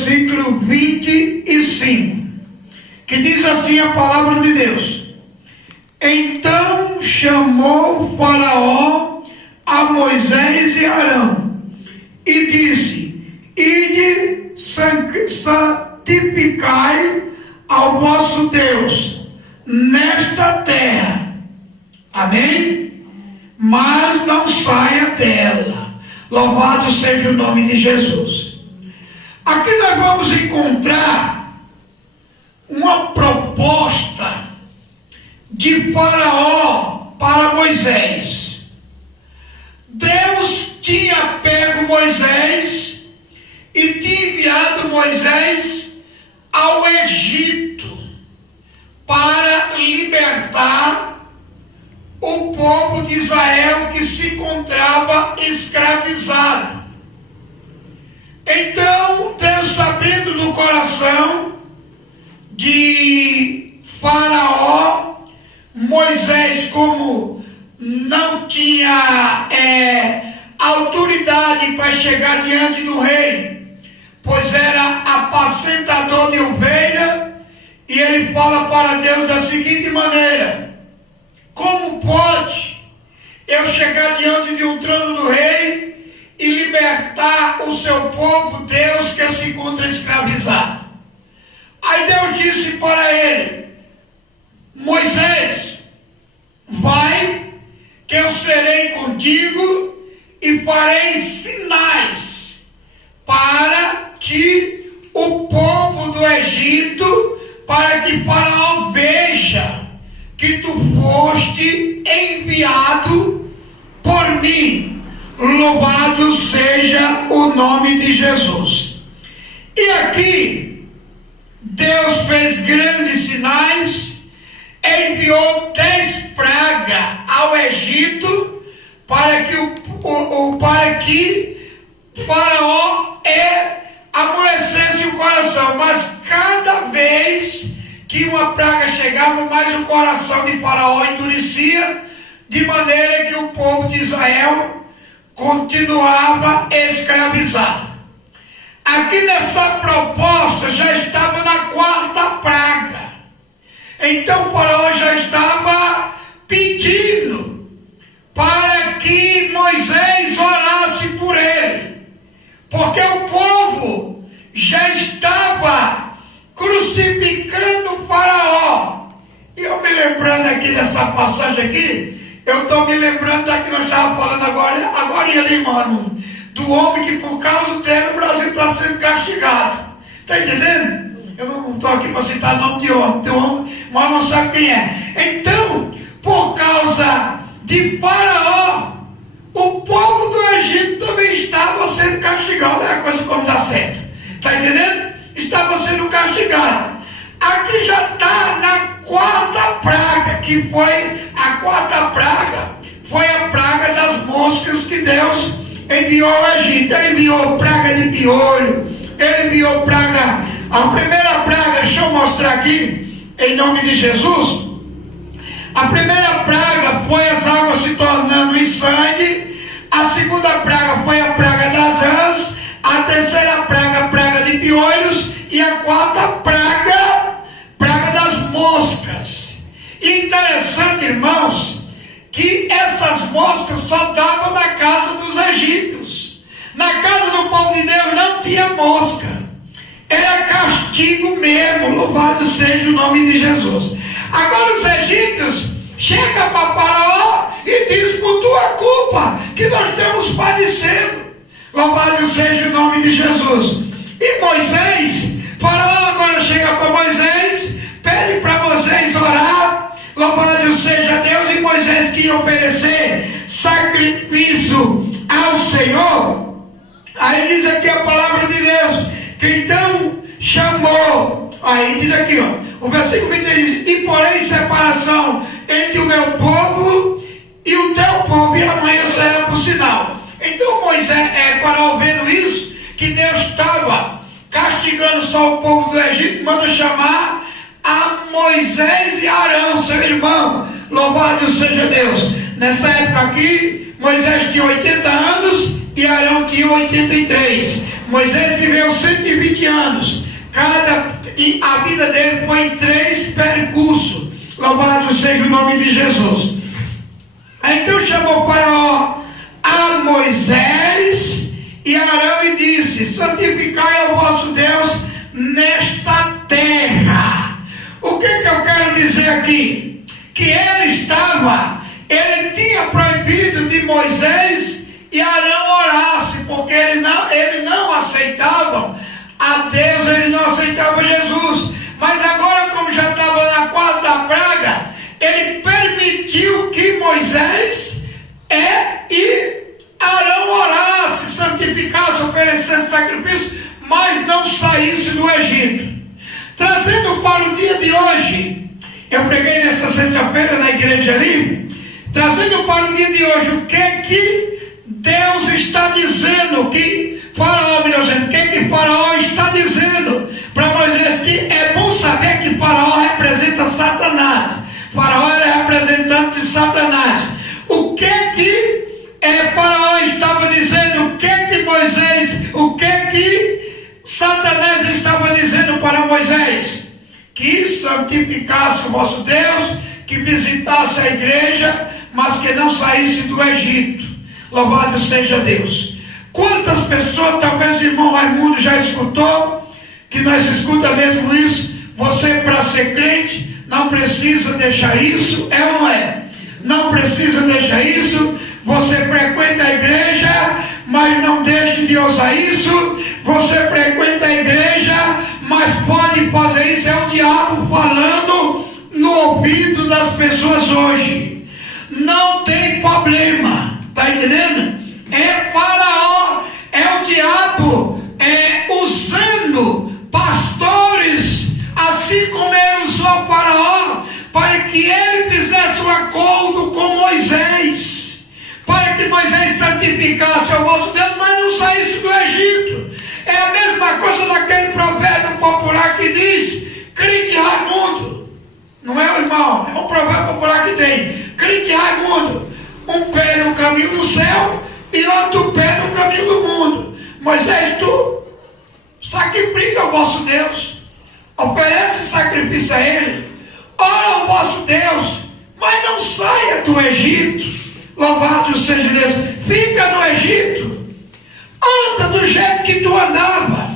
versículo 25, que diz assim a palavra de Deus: Então chamou Faraó a Moisés e Arão e disse: Ide, santificai ao vosso Deus nesta terra. Amém? Mas não saia dela. Louvado seja o nome de Jesus. Aqui nós vamos encontrar uma proposta de Faraó para Moisés. Deus tinha pego Moisés e tinha enviado Moisés ao Egito para libertar o povo de Israel que se encontrava escravizado. Então, Deus, sabendo do coração de Faraó, Moisés, como não tinha autoridade para chegar diante do rei, pois era apacentador de ovelha, e ele fala para Deus da seguinte maneira: como pode eu chegar diante de um trono do rei e libertar o seu povo, Deus, que se encontra escravizado? Aí Deus disse para ele: Moisés, vai, que eu serei contigo e farei sinais para que o povo do Egito, para que Faraó veja que tu foste enviado por mim. Louvado seja o nome de Jesus. E aqui Deus fez grandes sinais, enviou 10 pragas ao Egito para que Faraó amolecesse o coração. Mas cada vez que uma praga chegava, mais o coração de Faraó endurecia, de maneira que o povo de Israel continuava escravizado. Aqui nessa proposta já estava na 4ª praga. Então Faraó já estava pedindo para que Moisés orasse por ele, porque o povo já estava crucificando Faraó. E eu me lembrando aqui dessa passagem aqui, eu estou me lembrando da que nós estávamos falando agora ali, mano, do homem que por causa dele o Brasil está sendo castigado. Está entendendo? Eu não estou aqui para citar o nome de homem, mas não sabe quem é. Então, por causa de Faraó, o povo do Egito também estava sendo castigado. É a coisa como dá certo. Está entendendo? Estava sendo castigado. Aqui já está na 4ª praga, que foi a 4ª praga, foi a praga das moscas que Deus enviou ao Egito. Ele enviou praga de piolho, ele enviou praga. A primeira praga, deixa eu mostrar aqui, em nome de Jesus. A primeira praga foi as águas se tornando em sangue. A segunda praga foi a praga das rãs. A terceira praga, praga de piolhos. E a 4ª praga, praga das moscas. E interessante, irmãos, que essas moscas só davam na casa dos egípcios. Na casa do povo de Deus não tinha mosca. Era castigo mesmo. Louvado seja o nome de Jesus. Agora os egípcios chegam para Faraó e diz: por tua culpa que nós estamos padecendo. Louvado seja o nome de Jesus. E Moisés, Faraó agora chega para Moisés, pede para Moisés orar. Louvado seja Deus. E Moisés queria oferecer sacrifício ao Senhor. Aí diz aqui a palavra de Deus, que então chamou. Aí diz aqui, ó, o versículo 20 diz: e porém separação entre o meu povo e o teu povo, e amanhã será por sinal. Então Moisés, Faraó vendo isso, que Deus estava castigando só o povo do Egito, manda chamar a Moisés e Arão, seu irmão. Louvado seja Deus. Nessa época aqui, Moisés tinha 80 anos e Arão tinha 83. Moisés viveu 120 anos. E a vida dele foi em 3 percursos. Louvado seja o nome de Jesus. Então chamou Faraó a Moisés e Arão e disse: santificai ao vosso Deus nesta terra. O que eu quero dizer aqui? Que ele tinha proibido de Moisés e Arão orasse, porque ele não aceitavam a Deus, ele não aceitava Jesus. Mas agora, como já estava na 4ª praga, ele permitiu que Moisés e Arão orasse, santificasse, oferecesse sacrifício, mas não saísse do Egito. Trazendo para o dia de hoje, eu preguei nessa sexta-feira na igreja ali, trazendo para o dia de hoje o que Deus está dizendo, o que Faraó está dizendo para Moisés, que é bom saber que Faraó representa Satanás. Faraó era representante de Satanás. O que Faraó estava dizendo? O que Satanás estava dizendo para Moisés? Que santificasse o vosso Deus, que visitasse a igreja, mas que não saísse do Egito. Louvado seja Deus. Quantas pessoas, talvez o irmão Raimundo já escutou, que nós escuta mesmo isso: você, para ser crente, não precisa deixar isso, é ou não é? Não precisa deixar isso. Você frequenta a igreja, mas não deixe de usar isso. Você frequenta a igreja, mas pode fazer isso. É o diabo falando no ouvido das pessoas hoje. Não tem problema, está entendendo? É Faraó, é o diabo usando pastores, assim como ele usou Faraó, para que ele fizesse um acordo com Moisés, para que Moisés santificasse ao vosso Deus, mas não saísse do Egito. É a mesma coisa daquele provérbio popular que diz: clique Raimundo. Não é, irmão? É um provérbio popular que tem: clique Raimundo. Um pé no caminho do céu e outro pé no caminho do mundo. Moisés, tu sacrifica ao vosso Deus, oferece sacrifício a ele, ora ao vosso Deus, mas não saia do Egito. Louvado seja Deus. Fica no Egito, anda do jeito que tu andava.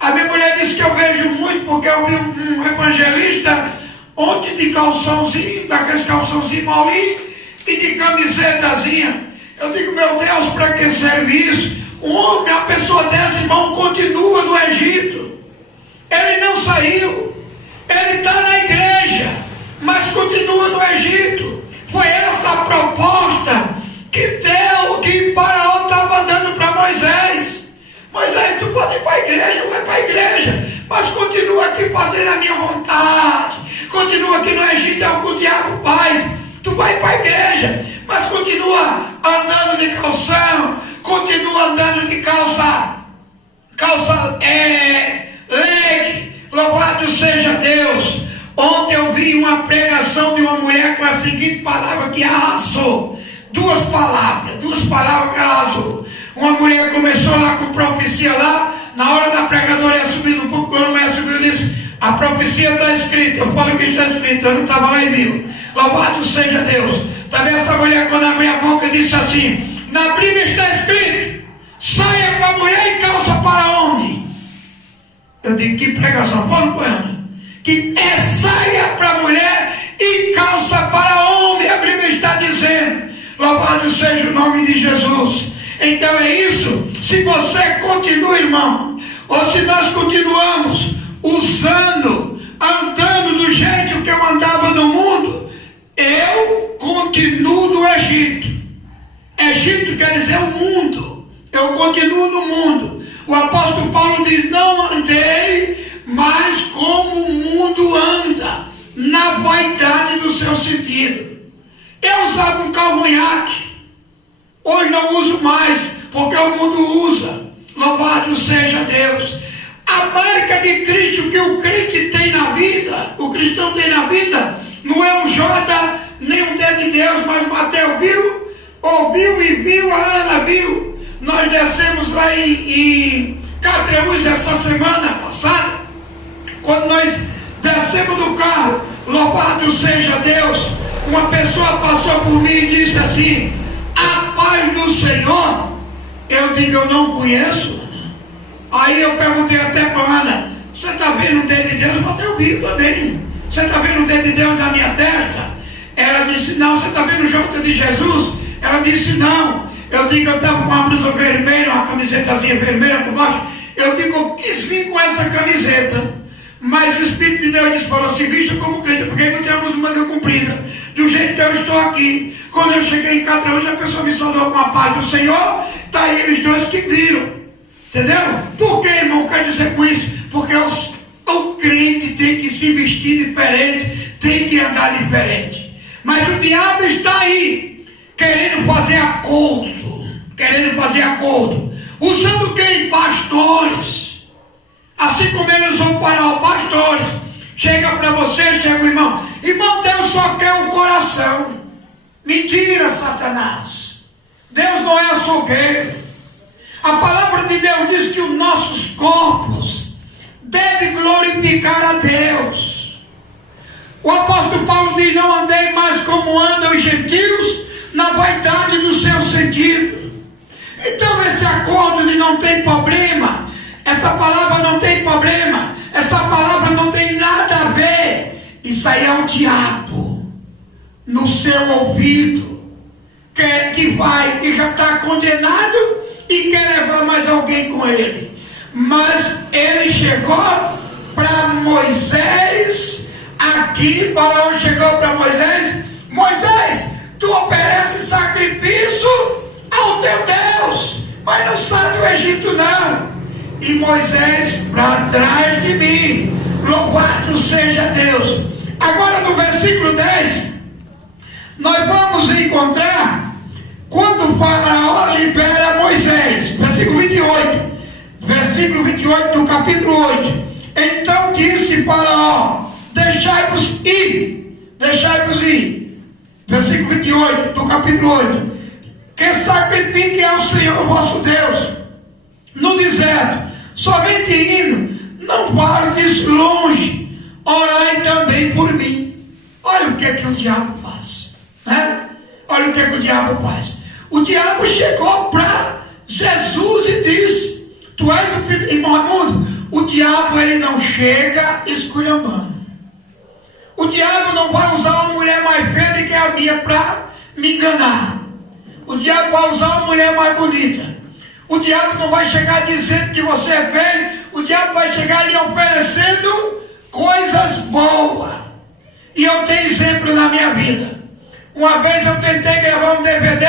A minha mulher disse que eu vejo muito, porque eu vi um evangelista ontem de calçãozinho, daqueles calçãozinho molinho e de camisetazinha. Eu digo: meu Deus, para que serve isso? Um homem, a pessoa dessa, irmão, continua no Egito. Ele não saiu. Ele está na igreja, mas continua no Egito. Foi essa a proposta que Faraó estava dando para Moisés. Moisés, tu pode ir para a igreja, vai para a igreja, mas continua aqui fazendo a minha vontade. Continua aqui no Egito, é o que o diabo faz. Tu vai para a igreja, mas continua andando de calção, continua andando de calça leg. Louvado seja Deus. Ontem eu vi uma pregação de uma mulher com a seguinte palavra que arrasou. Duas palavras que arrasou. Uma mulher começou lá com profecia lá, na hora da pregadora ia subir no púlpito, quando a mulher subiu, disse: a profecia está escrita. Eu falo que está escrito, eu não estava lá e viu. Louvado seja Deus. Também essa mulher, quando abriu a boca, disse assim: na Bíblia está escrito: saia para mulher e calça para homem. Eu digo: que pregação, Paulo Bueno? Que saia para mulher e calça para homem, a Bíblia está dizendo. Louvado seja o nome de Jesus. Então é isso. Se você continua, irmão, ou se nós continuamos andando do jeito que eu andava no mundo, eu continuo no Egito. Egito quer dizer o mundo. Eu continuo no mundo. O apóstolo Paulo diz: não andei mais como o mundo anda, na vaidade do seu sentido. Eu usava um cavanhaque, hoje não uso mais, porque o mundo usa. Louvado seja Deus. A marca de Cristo que o crente tem na vida, o cristão tem na vida, não é um J, nem um dedo de Deus, mas Mateus viu, ouviu e viu, a Ana viu. Nós descemos lá em Catreús, essa semana passada, quando nós descemos do carro, louvado seja Deus, uma pessoa passou por mim e disse assim: a paz do Senhor. Eu digo: eu não conheço. Aí eu perguntei até para Ana: você está vendo o dedo de Deus? Eu botei o bico também. Você está vendo o dedo de Deus na minha testa? Ela disse: não. Você está vendo o J de Jesus? Ela disse: não. Eu digo: eu estava com uma blusa vermelha, uma camisetazinha vermelha por baixo. Eu digo: eu quis vir com essa camiseta, mas o Espírito de Deus falou: se vista como crente, porque não tem a blusa manga comprida. Do jeito que eu estou aqui. Quando eu cheguei em casa hoje, a pessoa me saudou com a paz do Senhor. Está aí eles dois que viram. Entendeu? Por que, irmão? Quer dizer com isso? Porque o crente tem que se vestir diferente, tem que andar diferente. Mas o diabo está aí, querendo fazer acordo, usando quem? Pastores. Assim como ele usou para pastores. Chega para você, chega o irmão: irmão, Deus só quer o coração. Mentira, Satanás. Deus não é açougueiro. A palavra de Deus diz que os nossos corpos devem glorificar a Deus. O apóstolo Paulo diz: não andei mais como andam os gentios, na vaidade do seu sentido. Então esse acordo de não tem problema, essa palavra não tem problema, essa palavra não tem nada a ver. Isso aí é o diabo no seu ouvido, que vai e já está condenado e quer levar mais alguém com ele. Mas ele chegou para Moisés, aqui, Faraó chegou para Moisés: Moisés, tu ofereces sacrifício ao teu Deus, mas não sai do Egito não. E Moisés: para trás de mim, louvado seja Deus. Agora no versículo 10, nós vamos encontrar quando o Faraó libera Moisés. Versículo 28 do capítulo 8. Então disse Faraó: deixai-vos ir. Versículo 28 do capítulo 8. Que sacrifique ao Senhor vosso Deus no deserto, somente indo, não pardes longe, orai também por mim. Olha o que é que o diabo faz, né? Olha o que é que o diabo faz. O diabo chegou para Jesus e disse: tu és o filho, irmão Raimundo. O diabo, ele não chega esculhambando. O diabo não vai usar uma mulher mais feia do que a minha para me enganar. O diabo vai usar uma mulher mais bonita. O diabo não vai chegar dizendo que você é feio. O diabo vai chegar lhe oferecendo coisas boas. E eu tenho exemplo na minha vida. Uma vez eu tentei gravar um DVD.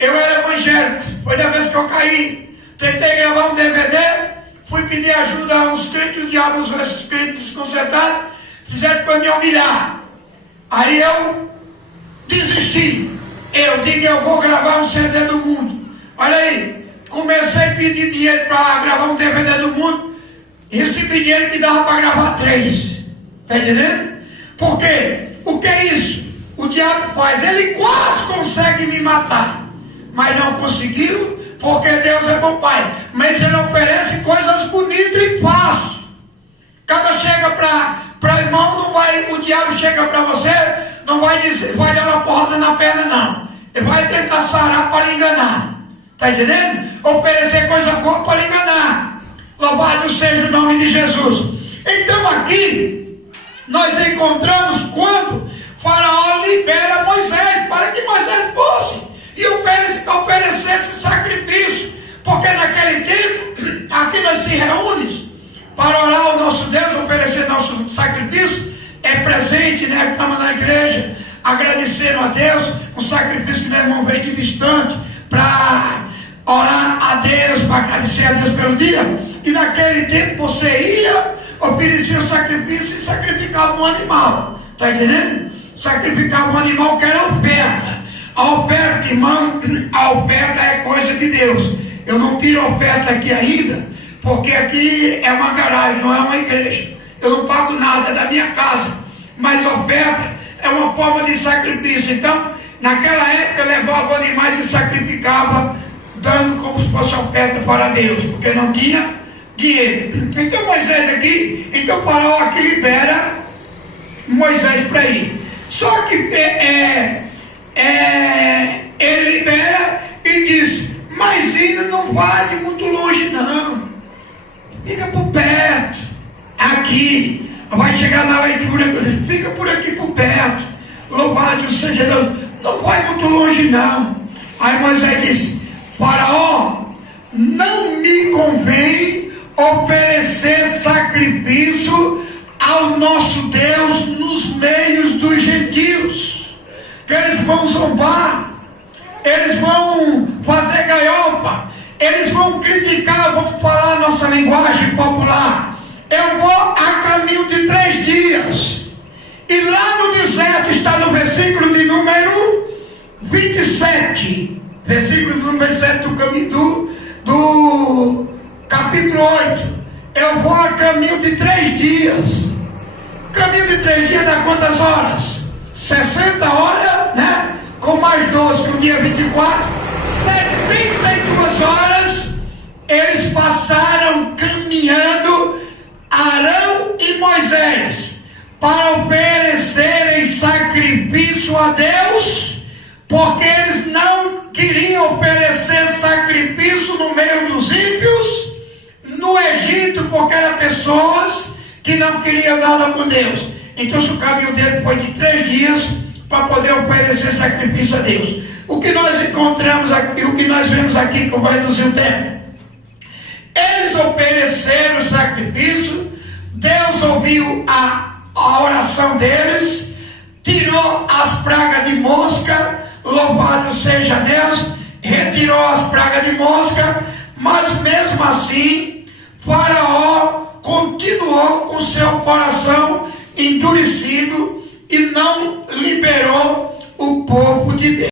Eu era evangélico. Foi da vez que eu caí. Tentei gravar um DVD. Fui pedir ajuda a uns crentes. O diabo usou esses crentes desconcertados. Fizeram para me humilhar. Aí eu desisti. Eu digo: eu vou gravar um CD do mundo. Olha aí. Comecei a pedir dinheiro para gravar um DVD do mundo. Recebi dinheiro que dava para gravar 3. Está entendendo? Porque o que é isso? O diabo faz. Ele quase consegue me matar. Mas não conseguiu. Porque Deus é bom pai. Mas ele oferece coisas bonitas e fáceis. Cada chega para irmão, não vai. O diabo chega para você, não vai dizer, vai dar uma porrada na perna, não. Ele vai tentar sarar para lhe enganar. Está entendendo? Oferecer coisa boa para lhe enganar. Louvado seja o nome de Jesus. Então aqui nós encontramos quando Faraó libera Moisés para que Moisés fosse e oferecesse sacrifício. Porque naquele tempo, aqui nós se reúnes para orar ao nosso Deus, oferecer nosso sacrifício. É presente, né? Estamos na igreja agradecendo a Deus, um sacrifício que meu irmão veio de distante para orar a Deus, para agradecer a Deus pelo dia. E naquele tempo você ia, oferecia o sacrifício e sacrificava um animal. Está entendendo? Sacrificava um animal que era oferta. A oferta, irmão, a oferta é coisa de Deus. Eu não tiro a oferta aqui ainda, porque aqui é uma garagem, não é uma igreja. Eu não pago nada da minha casa. Mas a oferta é uma forma de sacrifício. Então, naquela época, levava animais e sacrificava dando como se fosse oferta para Deus, porque não tinha dinheiro. Então Moisés aqui, então Faraó aqui libera Moisés para ir. Só que ele libera e diz, mas ainda não vai de muito longe não, fica por perto, aqui, vai chegar na leitura, fica por aqui por perto, louvado seja Deus, não vai muito longe não. Aí Moisés disse, Faraó, não me convém oferecer sacrifício ao nosso Deus nos meios dos gentios, que eles vão zombar, eles vão fazer gaiopa, eles vão criticar, vão falar a nossa linguagem popular. Eu vou a caminho de 3 dias, e lá no deserto está no versículo de número 27, versículo de número 27 do caminho do capítulo 8. Eu vou a caminho de 3 dias. Caminho de 3 dias dá quantas horas? 60 horas, né? Com mais 12, que o dia 24, 72 horas eles passaram caminhando, Arão e Moisés, para oferecerem sacrifício a Deus, porque eles não queriam oferecer sacrifício no meio dos ímpios, no Egito, porque eram pessoas que não queriam nada com Deus. Então o caminho dele foi de 3 dias para poder oferecer sacrifício a Deus. O que nós encontramos aqui, o que nós vemos aqui, que eu vou reduzir o tempo, eles ofereceram o sacrifício, Deus ouviu a oração deles, tirou as pragas de mosca, louvado seja Deus, retirou as pragas de mosca, mas mesmo assim Faraó continuou com seu coração endurecido e não liberou o povo de Deus.